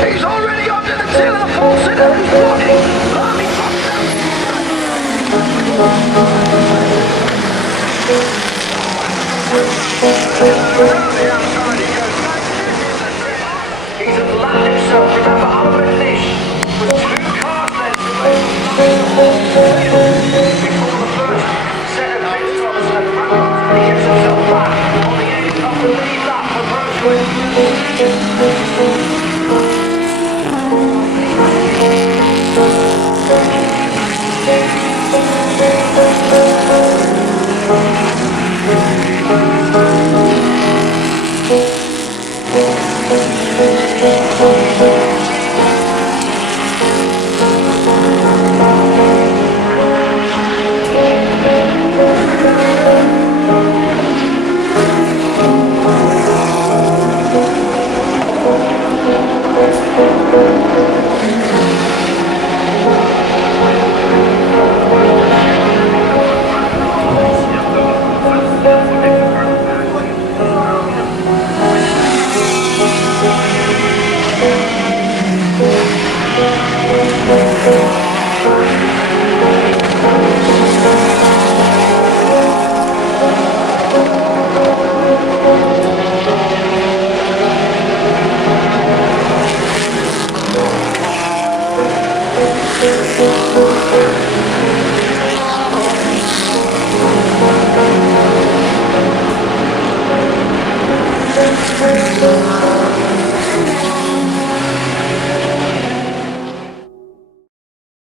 He's already under the tiller, forcing out his body. Blimey, he's allowed himself, remember, over the niche with 2 cars lengths away before the first set of pit stops, and he gets himself back on the end of the lead lap for Brunswick.